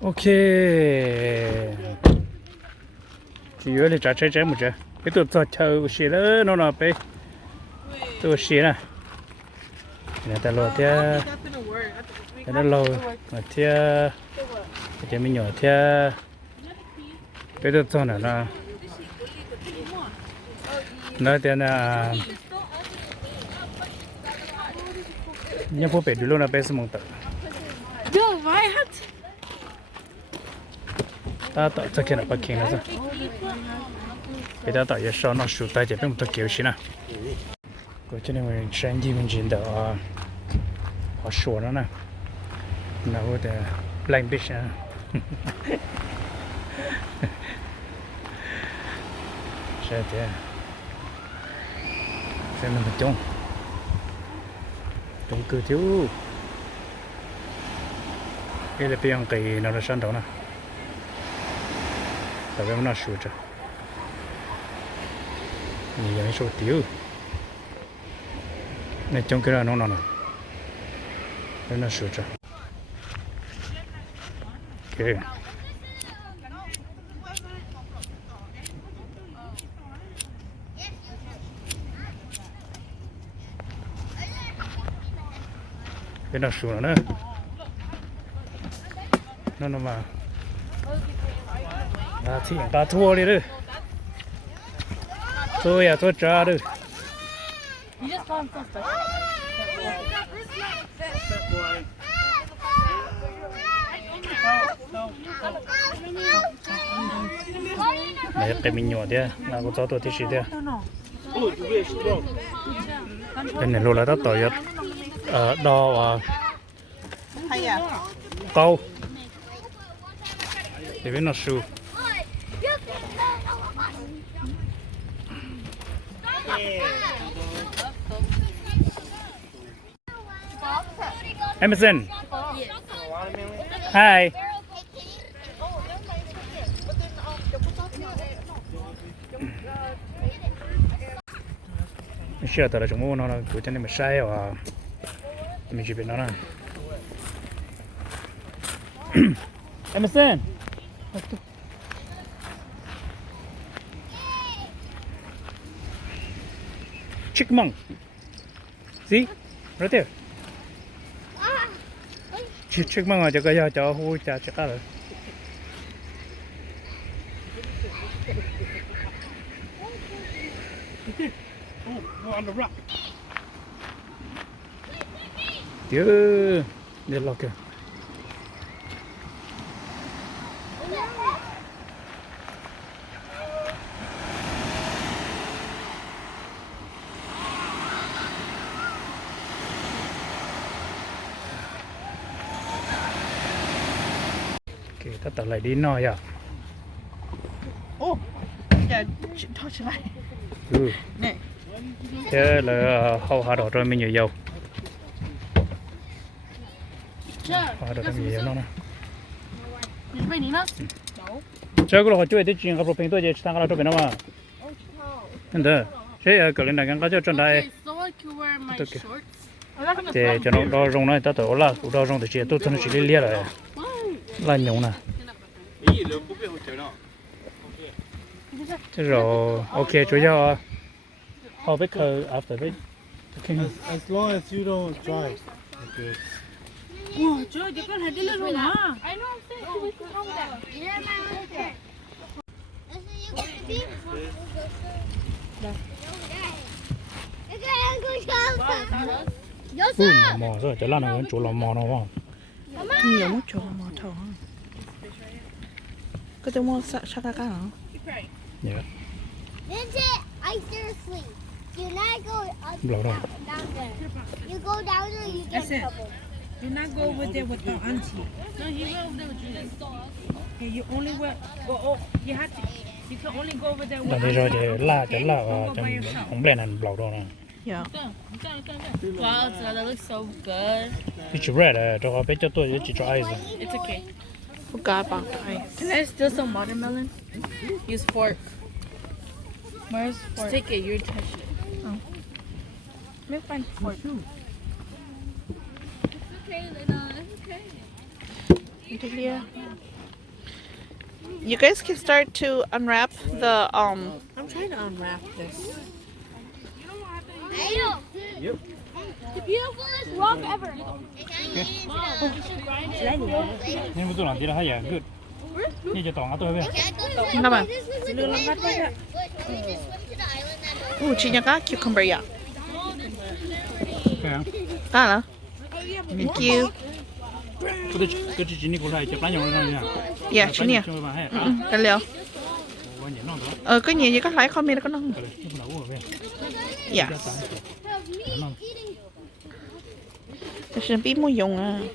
OK，只有你炸这么着，别都早头写了，那呗，都写了。那到老天，那老那天，这没鸟天，别都早了呢。那天呢，你不背对了那呗是蒙的。Yo, vai hat. Ta ta ta kena pa kena sa. Kita ta ya sha na shu ta je bim ta kyo shi na. Ko chene wen shan ji min jin da a shu na na. Na wo de blind fish na. Sha de. Xem nó trông. Trông cơ thiếu. Cái là biếng cây nó là sẵn đó nè. Tại vì nó sụt rồi. Nhìn cái sụt tiêu. Này trong cái nó nè. Nó sụt rồi. Ok. Cái nó sụt rồi nữa. Nó mà thì ta thua đi đấy tôi à tôi trả đấy You just found some special. này cái mình nhỏ đấy là có tôi thì đấy cái này luôn là ta tỏi đo câu thì biết nó sưu Emerson. Hi. Chưa tới là chúng nó cứ cho nên mình sai và mình chỉ biết nó là Emerson. Chipmunk. See? Right there. Chipmunk ở chỗ cái chỗ hui chả chắc rồi. Oh, on the rock. Tiêu, để lọc kìa. Ta tự lại đi nói à. Oh, yeah, touch lại. Nè. Thế là hậu hạ đỏ rồi mình nhiều dầu. Hạ đỏ mình nhiều nó nè. Chơi cái lo chơi để chuyện gặp rồi bình tôi chỉ sang cái lo cho bên nó mà. Nên thế, thế cái lên này cái cho chân đây. Thế cho nó đo rong này ta tự là đo rong thì chỉ tôi thân chỉ liên rồi. Là nhung nè. Thế rồi, ok chú cho họ biết khờ after this. As long as you don't drive. Okay. Wow, trời, cái con này đi lên rồi hả? I know I'm saying we can come down. You're my okay. Mò rồi, cho là nó chỗ là mò nó không? Nhiều mất chỗ mò thầu hả? Có chỗ mò sắc sắc hả? Yeah. I seriously do not go up Blow down. down there. You go down there, you get in trouble. Do not go over there with the auntie. No, he went over there with you. Okay, you only you have to. You can only go over there with. Đang đi rồi thì là Okay? là Don't go by trong yourself. không lên anh blow down nè. Yeah. Wow, that looks so good. It's red, cho họ biết cho tôi chỉ cho eyes. It's okay. Forgot about the ice. Can I steal some watermelon? Use fork. Where's fork? Take it, you're touching it. Oh. Let me find fork. It's okay, Lena. It's okay. Delia. You guys can start to unwrap the I'm trying to unwrap this. Yep. The beautifulest rock ever. nên tôi làm gì là hay à good như cho toàn tôi vậy 잠깐만. 오, 진영아 cucumber야. cái 알아? Thank you. cái chỉ ní của lại chụp lá nhau rồi nha Yeah, 진이야. 달려. Cái gì có lấy comment có nó. Yes. Shouldn't be more young.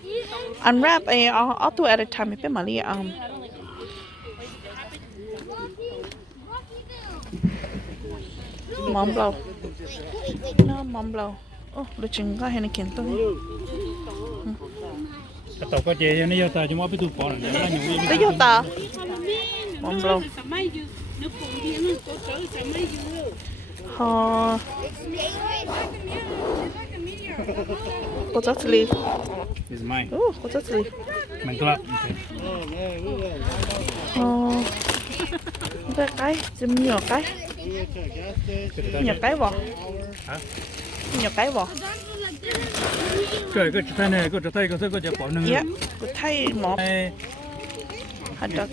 Unwrap I'll do it at a time. If Mali mom blow. No, mom blow. Oh, lo chừng có hay là kiện tôi. cái tàu có chế nó vô ta chúng nó biết tụ bỏ này lá nhau Tới vô ta. Mom blow. Ho. Cô rất là is mine cô rất là mình club cái chùm nhỏ cái vào nhỏ cái vào cái thay này cái thay cái chỉ bỏ nương yeah cái thay mỏ hạt đậu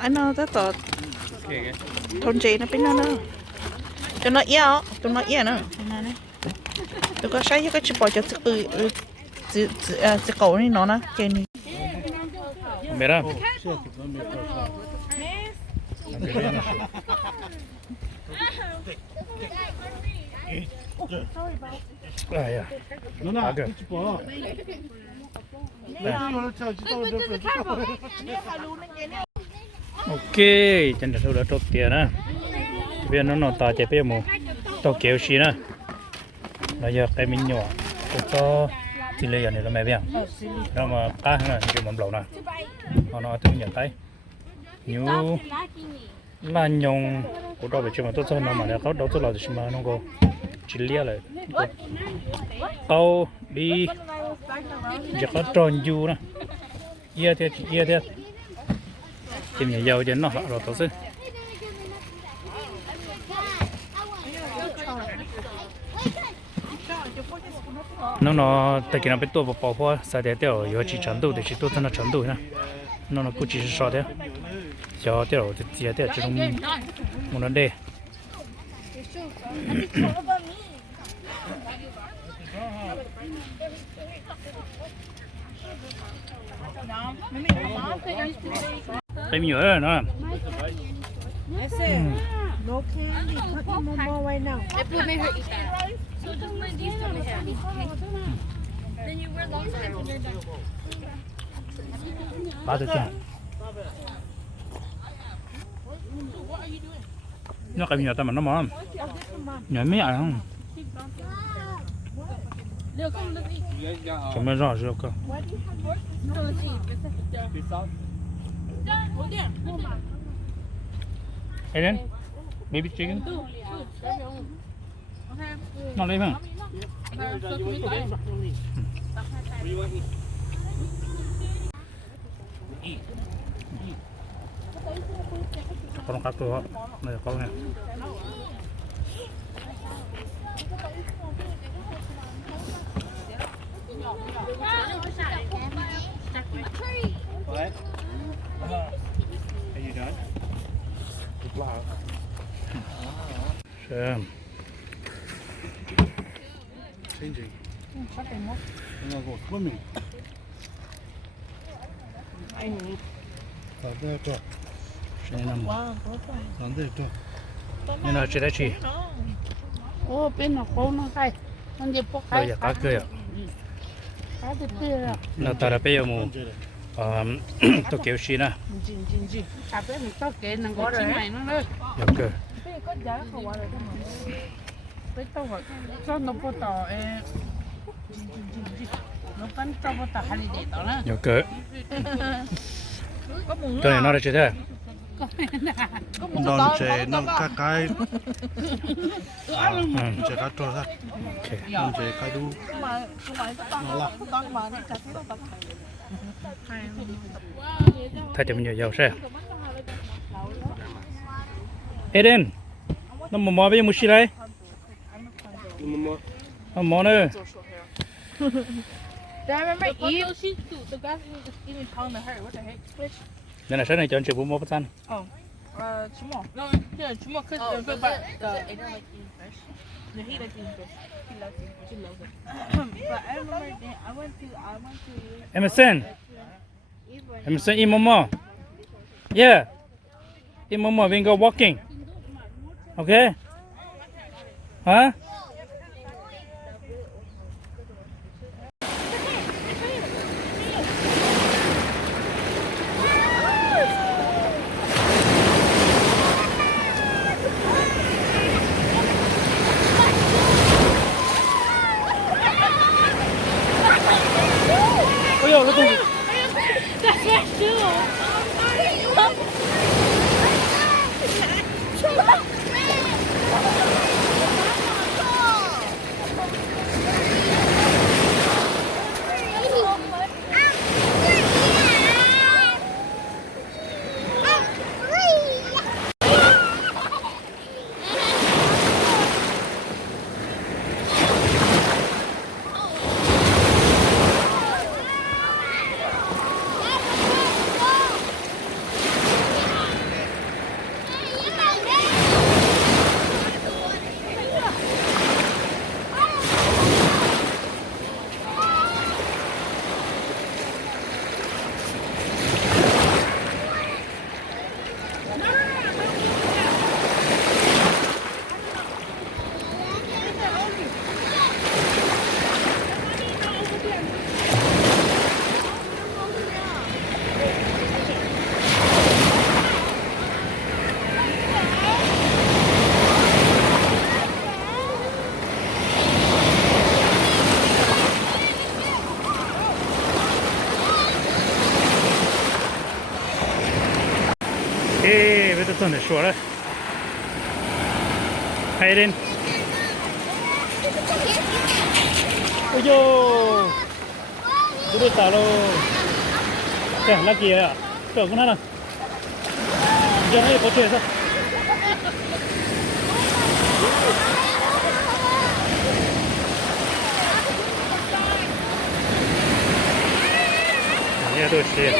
anh nói rất là thôn chị nó bên nó cho nó yêu nữa tôi có sai cái chụp bỏ cho tự cầu này nó nè trên này mẹ ra ai à No, no, Okay. it's ball. ok chân là đã tốt tiền á bây giờ nó to chạy bây giờ to kéo xí nè bây giờ cái mình nhỏ cái to thì lấy này là mẹ biết nó mà cá này cái mắm lẩu nè nó từng nhận tay nhiều là nhung của đó về chứ mà tôi cho nó mà nó có đâu tôi làm gì mà nó có chỉ lia lại tao đi giờ có tròn du nè ia thế tìm nhà giàu cho nó rồi tôi sẽ nó tại cái nó biết tôi bảo hoa sao để tiêu có chỉ程度的是多真的程度呢nó估计是少的小tiêu就直接tiêu这种我能的被米儿呢 I said, no candy. Put them more right now. It made her eat that. So just wear these to the happy. Then you wear long sleeves when you're done. 拔得见nó cái nhỏ ta mà nó mỏng nhỏ mấy ăn chúng mình rõ rồi cơ hey then baby chicken nó lấy không con cá cua này con này What? Are you done? xem Changing. I'm gonna go swimming. Down there, go. xem nằm Down there, go. như nào chỉได้chỉ Oh, bên nó khô nó cay. Con gì bốc bây giờ cá cười cá thịt tươi à. nó ta đã bây giờ mù tôi kéo xí nè Gì. À bên mình tao kể nó có chim mày nó nữa. được cơ Bên tao hỏi cho nó bớt tỏ nó vẫn cho bớt tỏ hay để tao nữa. được cơ cái này nó là chỉ thế non c'è non cacai non c'è caccio sa โอเค non c'è cadu non là ถ้าจะมันยาวๆใช่เอเดนน้ำหมอไปยังมุชิไรหมอเนอะ Do I remember Eve? The guy's even taller than her. What the heck? Bitch. นั่นน่ะใช่ไหมจอนเชื่อผมหมอประจัน Jamal. No, yeah, Jamal. Cause but Aiden like eating fish. No, he likes eating fish. He loves eating fish. He loves it. But I remember then I went to. เอเมสันเอเมสันอีหมอ yeah อีหมอ we go walking okay ฮะ 哎呦，这东西！ That's my shoe. Eh, vet du vad det står? Hej din. Ôi dô. Đưa đôi tàu đâu. Kìa, là kìa à? Chờ con nào. Giờ này có chuyện sao? Nghe tôi xìa.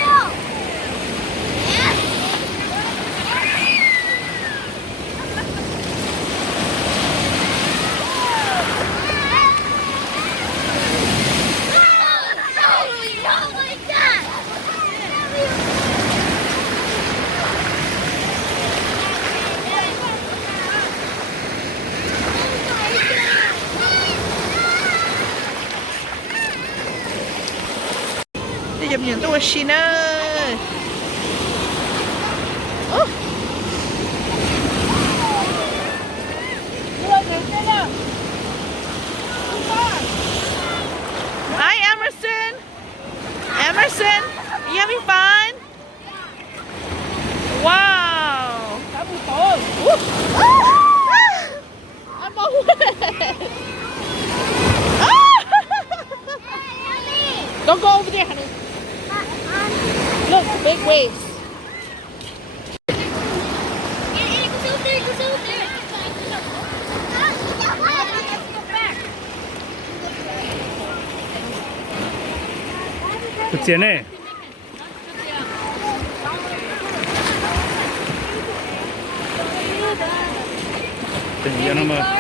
Để dùm những tôi xin ơi. Hi Emerson. Emerson, are you having fun? Wow. I'm on it. Don't go over there, honey. Look, big waves. Có chuyện này. Tình yêu nó mà.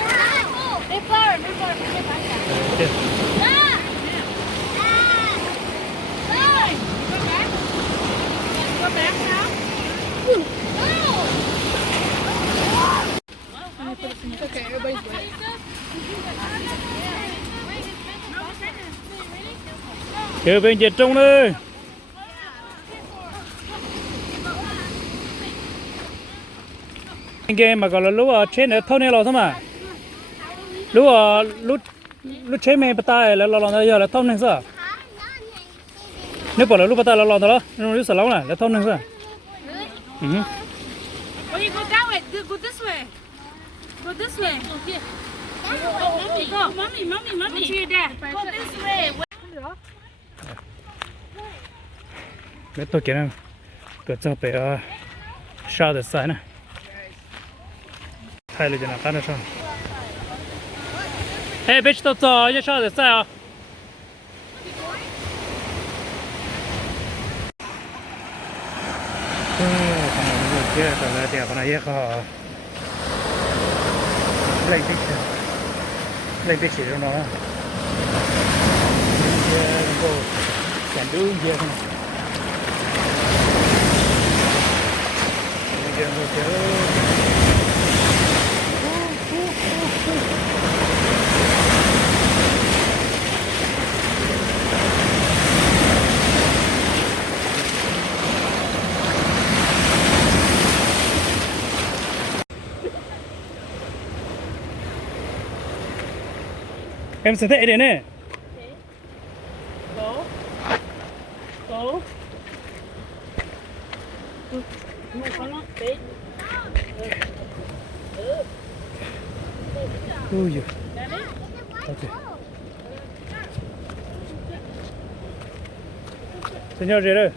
Okay, everybody's wet. Kìa bên Việt Trung đây. Cái mà gọi là lúa ở trên ở thôn này rồi thôi mà. Lúa lúa trên mình bắt tay là lò giờ là thôn này sao? Nếu bỏ là lúa bắt tay là lò đó, nó lúa sả lấu này là thôn này sao? Go this way. Go this way. Here. Go, mommy. To your dad. Go this way. mấy tôi kia cái cho bé sao được sai nè thay lại cho nó cắt nó sao hey bé tao cho cho sao được sai à kia tao lại để con này họ lên cái chỉ nó kia nó chẳng đúng kia thôi em sẽ thấy đến này. Go. Go. No, come on, babe. Ui giời. Ok. Xin chào chị ơi.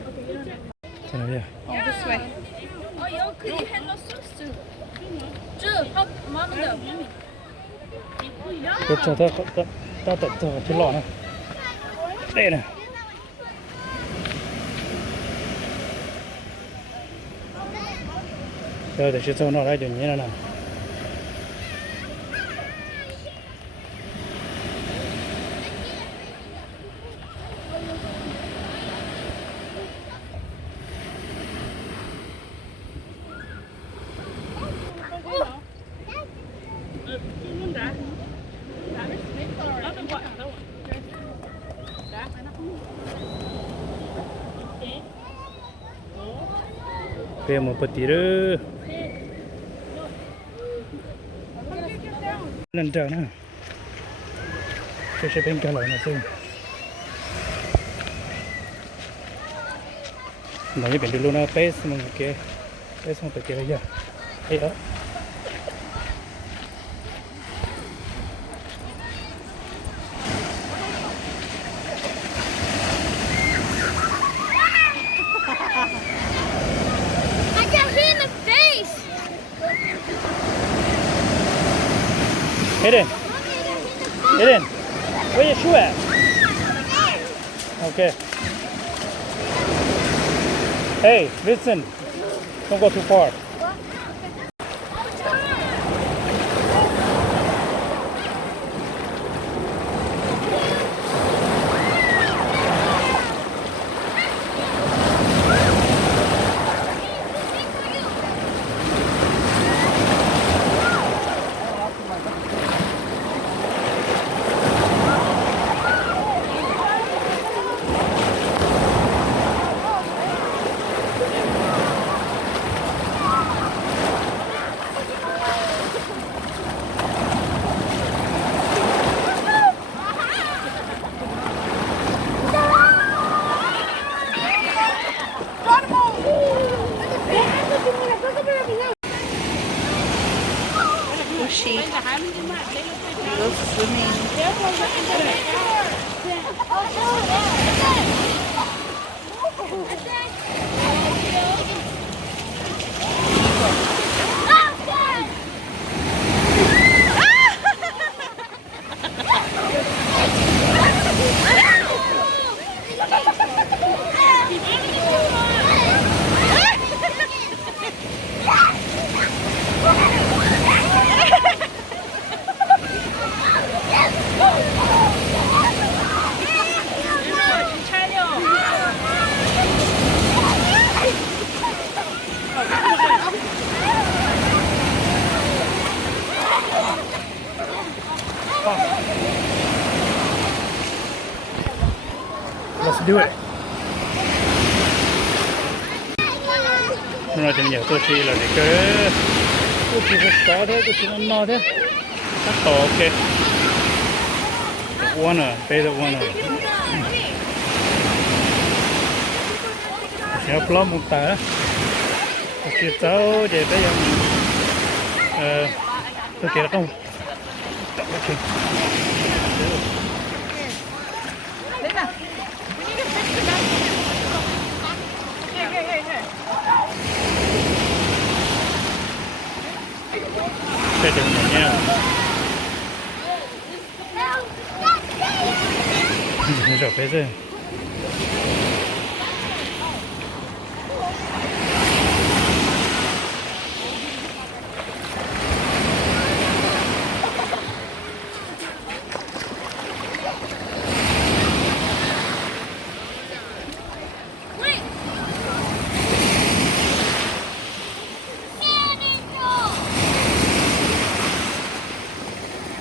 Xin chào chị. This way. Tôi cho ta tận cho cái lọ này. Đây này. Rồi để cho nó lại được như thế nào. Bây giờ một tí nữa lần trở nữa tôi sẽ bên cái lối này xem nó như bên đi luôn á base mà cái base mà cái này giờ ấy đó I got hit in the face. Eden, Eden, where your shoe at? Okay. Hey, listen, don't go too far. She goes swimming. Let's do it. Nó chỉ nhiều tôi chỉ là để cái tôi chỉ có sáu thế, tôi chỉ là nó thế. Chắc tổ ok. One à, bây giờ one à. Chỉ là plum một tờ. Chỉ cháu để bây giờ tôi kể là không ok đây được nha rồi bây giờ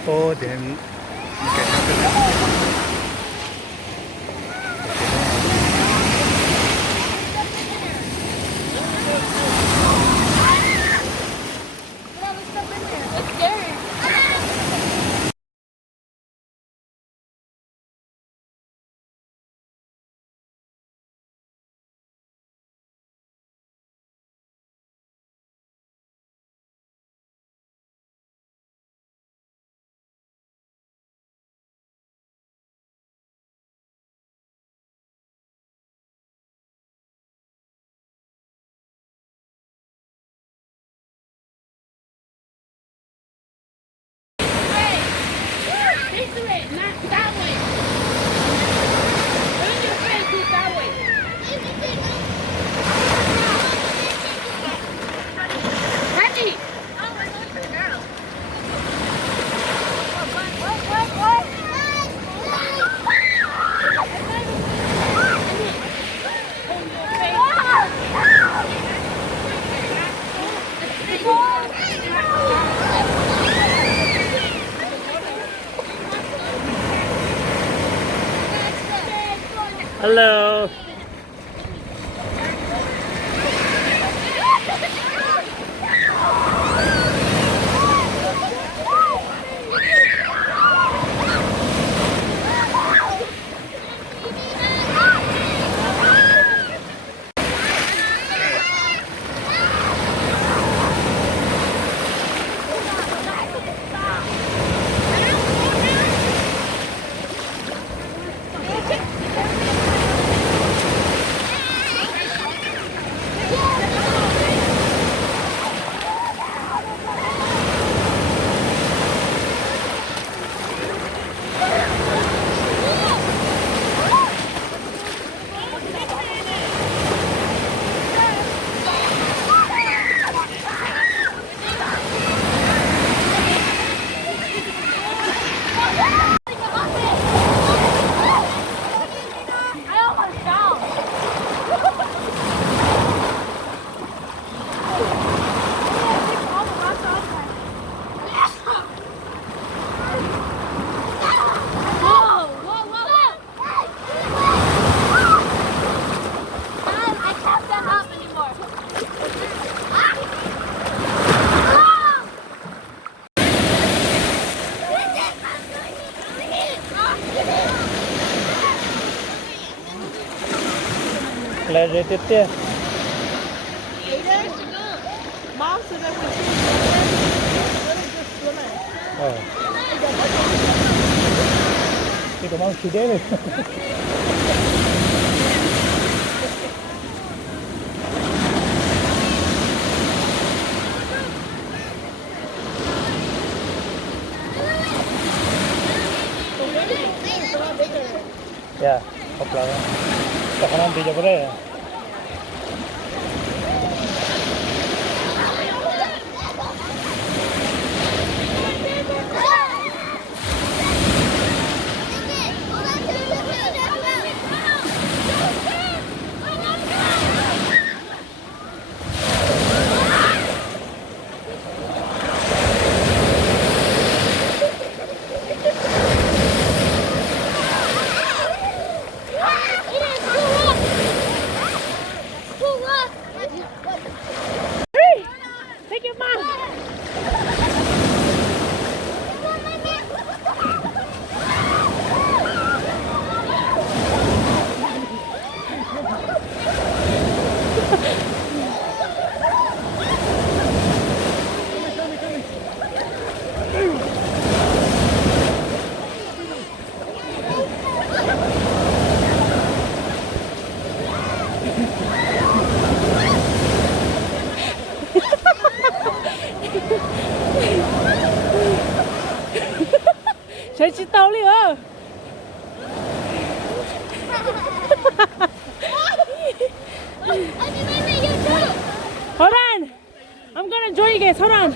có đến cái This way, not that way. Turn your face to that way. Ready? hello lại rồi tiếp theo cái món chỉ đấy rồi ya hopla toko nanti aja boleh ya 谁知道了？ Hold on. I'm gonna join you guys. Hold on.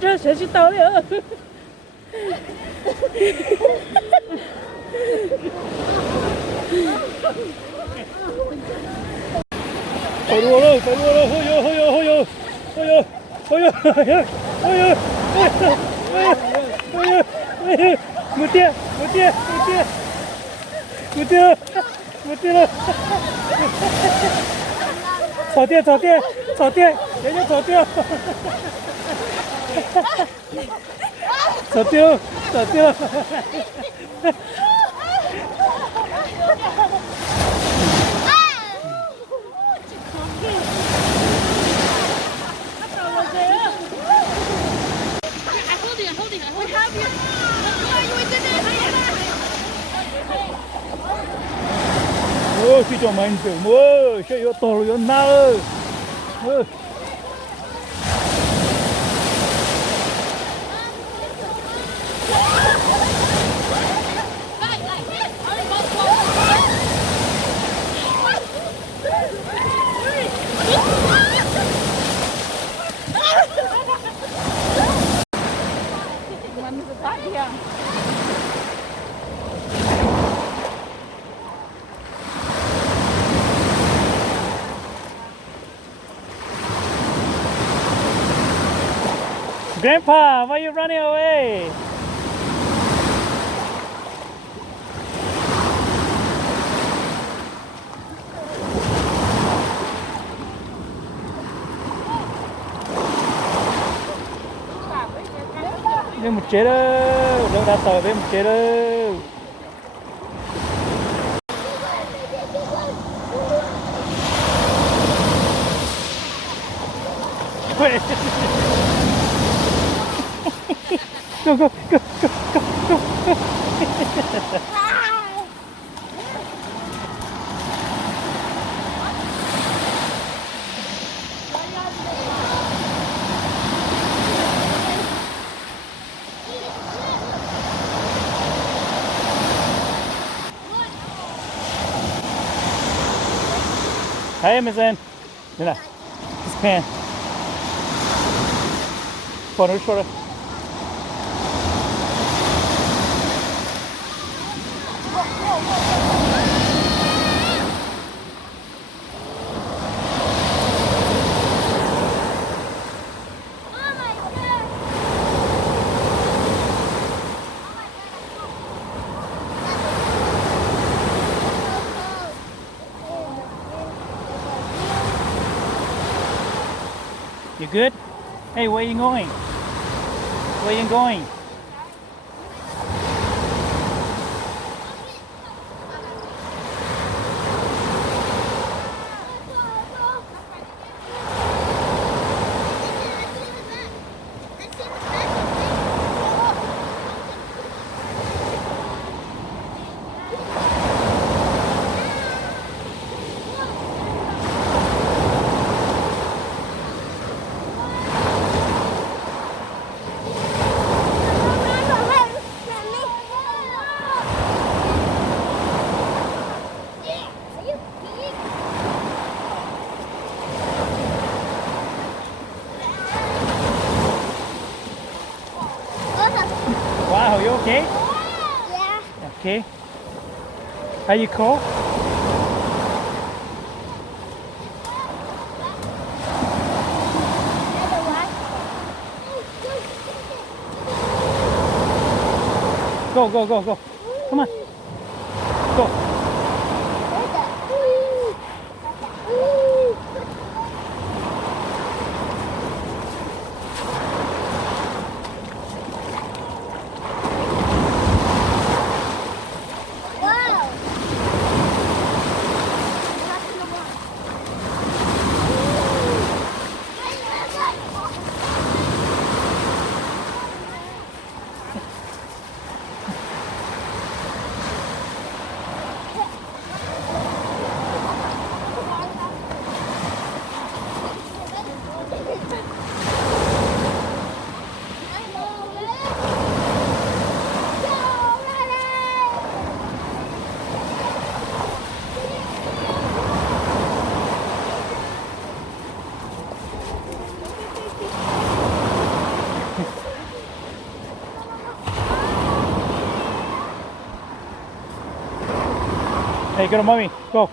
这谁知道了？太多了，太多了，好有，好有，好有，好有，好有，好有，好有，好有，好有，没电，没电，没电，没电了，没电了，草电，草电，草电，爷爷草电，草电，草电。 去找门子，这有道路有哪儿？Grandpa, why are you running away? Bên một chế đâu, đâu đã tỏi bên một chế đâu. Go, go, go, go, go, go. Hey, Miss Ann. Nina, this pan. Put on her shoulder. You good? Hey, where you going? Where you going? Wow, you okay? Yeah. Okay. Are you cold? Go, go, go, go. Come on. Go. Hey, go to mommy. Go.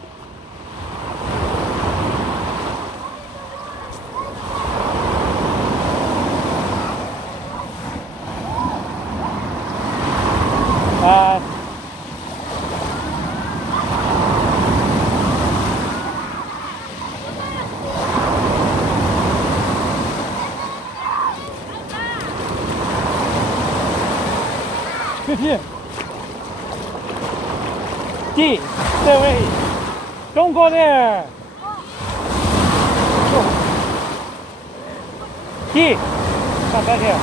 Yeah. G, stay away. Don't go there. G, come back here.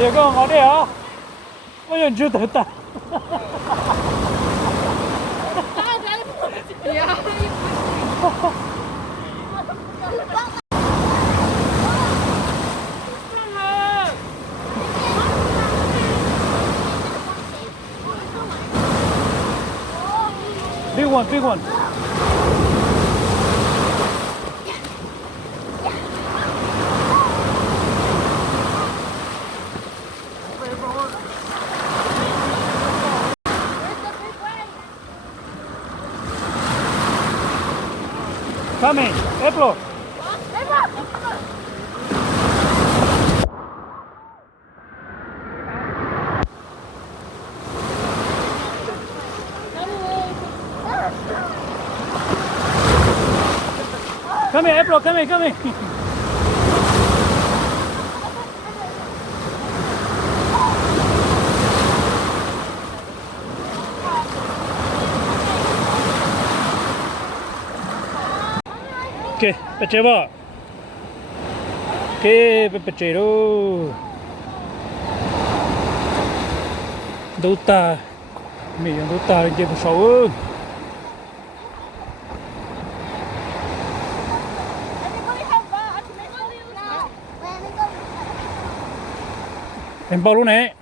Để con ngó đi hả? Bây giờ chưa tự ta. Big one, big one. Coming, April. Come here, April, come here, come here. Ok, pecah ba? Ok, pecah tu. Duta, mình dùng duta lên trên một số. Em bao luôn nè.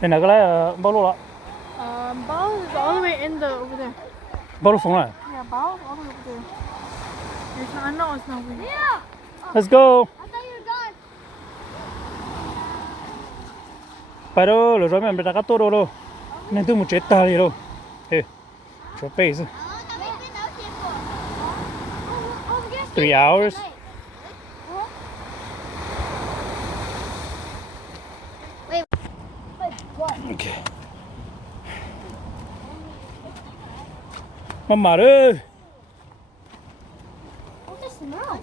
Đây là cái này bao luôn ạ. Ball is all the way in the over there. Bao luôn phóng này. Yeah, ball is all the way over there. It's not, I know it's not windy. Let's go. I thought you were gone. Phải đâu, rồi mình đã cắt tốt đâu đâu. Nên tôi một chết ta đi đâu. Ê, cho base. We've been out here for over here. 3 hours. Wait, what? Okay. Mama ơi. What's the smell?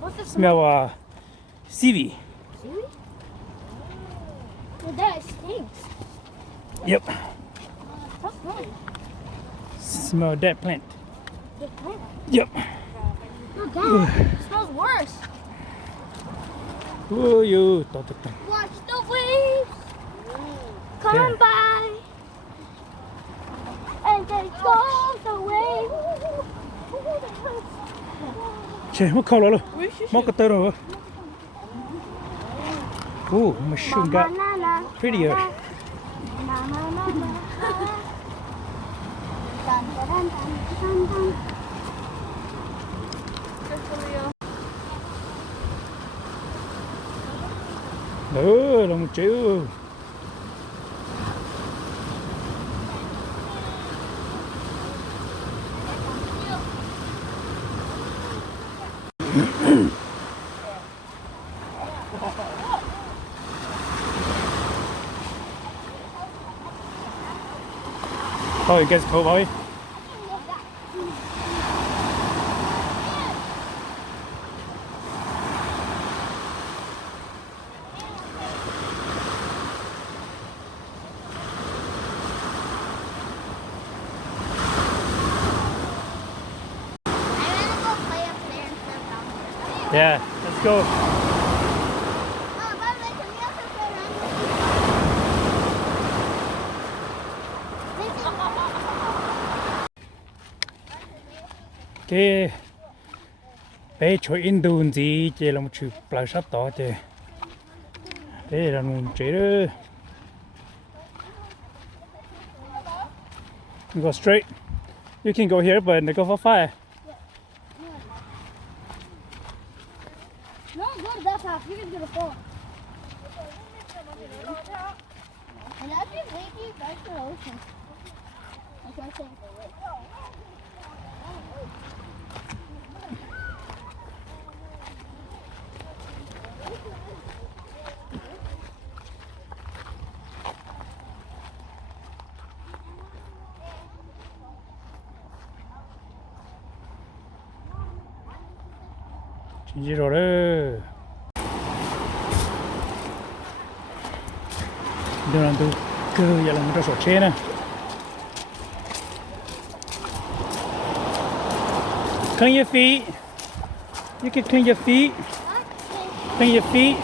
What's the Smell seaweed. Seaweed? Well, that stinks. Yep. What's that? Smell that plant. The plant. Yep. Oh God, it smells worse. Oh, you. Watch the waves come Yeah. by, and they go away. Che, mất khâu rồi. Mất cái tơ rồi. Oh, mushroom got prettier. Na, na, na, na. Dun, dun, dun, dun, dun. Ừ, đồng chịu. Thôi, guys, cậu thôi. Yeah, let's go. cái bé cho Indo gì chơi là một chữ plei sắp tỏ chơi bé là một chế đó you go straight you can go here but they go for fire No, go to that path. You're gonna fall. And that'd be leaky back to the ocean. That's what I said. 진지 rồi đó là tôi cơ giờ là một sổ xe nè clean your feet you can clean your feet clean your feet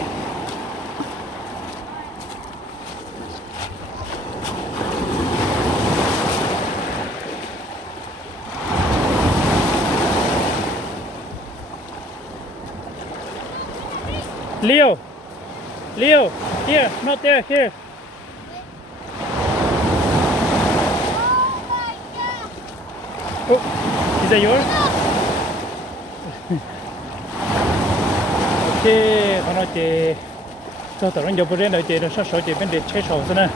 Leo, here, not there, here. Oh, is that yours? Okay, con nói chị, tôi tưởng anh chụp lên đợi chị, nó soi chị bên để chế sầu thế này.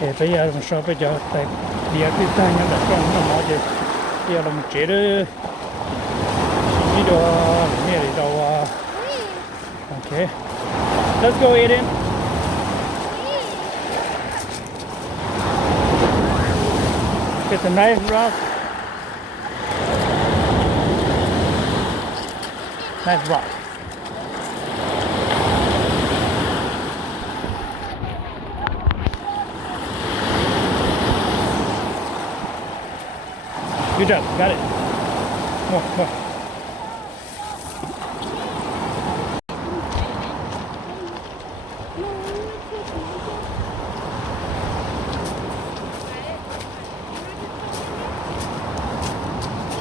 Thì bây giờ mình soi bây giờ tại địa cái tay nhau đặt trong nó nói chị, bây giờ làm chế đó. Đi đồ này đi đâu okay let's go Aiden get the nice rock good job got it come on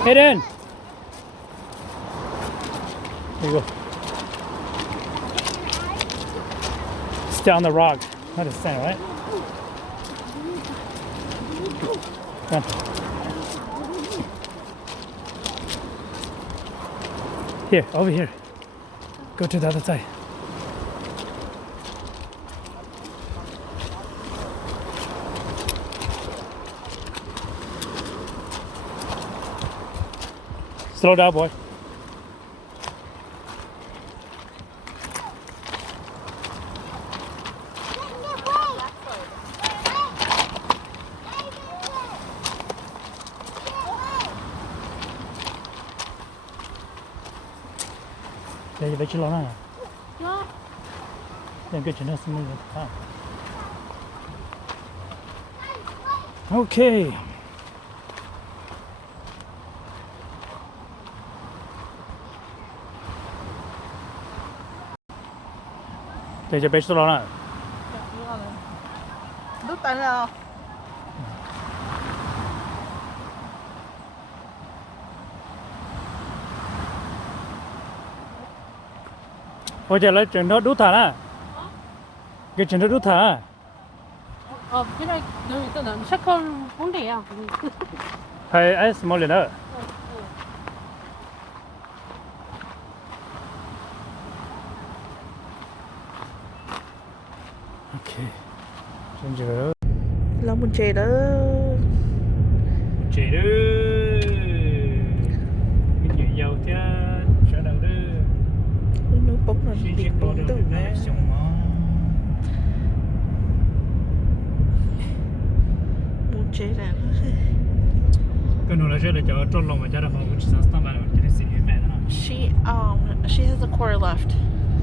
Hayden! There you go. Stay on the rock. Not a stand, right? Come on. Here, over here. Go to the other side. Slow down, boy. Đây vậy chứ lo nào? Đây cái chuyện đó xin lỗi. Okay. Đây cho bé số lo nào? Đứt tay nào? Ôi trời ơi, chuyện đó đút thả à? Cái chuyện đó đút thả à? cái này tôi nói chắc không vấn đề à? Hay ai small lên đó? Okay. Chân chờ đó. Lòng mình chè đó. Chè đó. Mình nhảy dầu theo sợ đầu đó. Nó bóng là điện bóng từ nè. Muốn chè ra nó. Cái nó là chơi để cho trôn lòng mà cho nó không có chỉ sáng tạo mà nó chỉ xin mẹ nó. She has a quarter left.